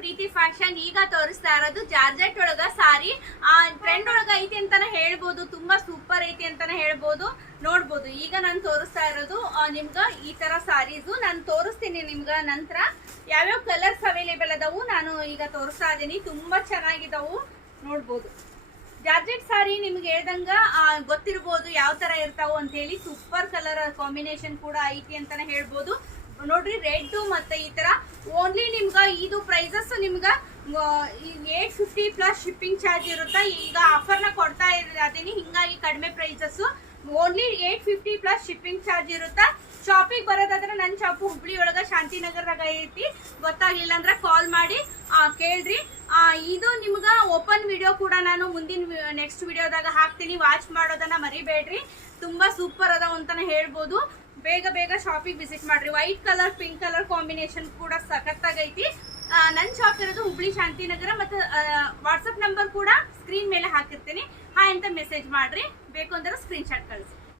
ಪ್ರೀತಿ fashion. ಈಗ ತೋರಿಸ್ತಾ ಇರೋದು ಜಾರ್ಜೆಟ್ ಒಳಗ ಸಾರಿ ಟ್ರೆಂಡ್ ಒಳಗ ಐತಿ ಅಂತಾನೆ ಹೇಳ್ಬೋದು. ತುಂಬಾ ಸೂಪರ್ ಐತಿ ಅಂತಾನೆ ಹೇಳ್ಬೋದು. ನೋಡ್ಬೋದು ಈಗ ನಾನು ತೋರಿಸ್ತಾ ಇರೋದು ನಿಮ್ಗ ಈ ತರ ಸಾರೀಸು ನಾನು ತೋರಿಸ್ತೀನಿ. ನಿಮ್ಗ ನಂತರ ಯಾವ್ಯಾವ ಕಲರ್ಸ್ ಅವೈಲೇಬಲ್ ಅದಾವು ನಾನು ಈಗ ತೋರಿಸ್ತಾ ಇದೀನಿ. ತುಂಬಾ ಚೆನ್ನಾಗಿದಾವು ನೋಡ್ಬೋದು. ಜಾರ್ಜೆಟ್ ಸಾರಿ ನಿಮ್ಗೆ ಹೇಳ್ದಂಗ ಗೊತ್ತಿರ್ಬೋದು ಯಾವ ತರ ಇರ್ತಾವು ಅಂತ ಹೇಳಿ. ಸೂಪರ್ ಕಲರ್ ಕಾಂಬಿನೇಷನ್ ಕೂಡ ಐತಿ ಅಂತಾನೆ ಹೇಳ್ಬೋದು. ನೋಡ್ರಿ ರೆಡ್ ಮತ್ತೆ ಈ ತರ ಓನ್ಲಿ ನಿಮ್ಗ ಇದು ಪ್ರೈಸಸ್ ನಿಮ್ಗ 850 ಪ್ಲಸ್ ಶಿಪ್ಪಿಂಗ್ ಚಾರ್ಜ್ ಇರುತ್ತೆ. ಈಗ ಆಫರ್ ನ ಕೊಡ್ತಾ ಇದ್ದೀನಿ, ಹಿಂಗಾಗಿ ಕಡಿಮೆ prices. Only 850 plus shipping charge ಇರುತ್ತೆ. ಶಾಪಿಗೆ ಬರೋದಾದ್ರೆ ನನ್ನ ಶಾಪು ಹುಬ್ಳಿ ಒಳಗ ಶಾಂತಿನಗರದಾಗ ಐತಿ. ಗೊತ್ತಾಗ್ಲಿಲ್ಲ ಅಂದ್ರೆ ಕಾಲ್ ಮಾಡಿ ಕೇಳ್ರಿ. ಇದು ನಿಮ್ಗ ಓಪನ್ ವಿಡಿಯೋ ಕೂಡ ನಾನು ಮುಂದಿನ ನೆಕ್ಸ್ಟ್ ವಿಡಿಯೋದಾಗ ಹಾಕ್ತೀನಿ. ವಾಚ್ ಮಾಡೋದನ್ನ ಮರಿಬೇಡ್ರಿ. ತುಂಬಾ ಸೂಪರ್ ಅದಾವ ಅಂತಾನೆ ಹೇಳ್ಬೋದು. ಬೇಗ ಬೇಗ ಶಾಪಿಗೆ ವಿಸಿಟ್ ಮಾಡ್ರಿ. White colour pink colour combination ಕೂಡ ಸಖತ್ತಾಗೈತಿ. ನನ್ನ ಶಾಪ್ ಇರೋದು ಹುಬ್ಳಿ ಶಾಂತಿನಗರ. ಮತ್ತು ವಾಟ್ಸಪ್ ನಂಬರ್ ಕೂಡ ಸ್ಕ್ರೀನ್ ಮೇಲೆ ಹಾಕಿರ್ತೀನಿ. ಹಾಯ್ ಅಂತ ಮೆಸೇಜ್ ಮಾಡ್ರಿ. ಬೇಕು ಅಂದ್ರೆ ಸ್ಕ್ರೀನ್ ಶಾಟ್ ಕಳಿಸಿ.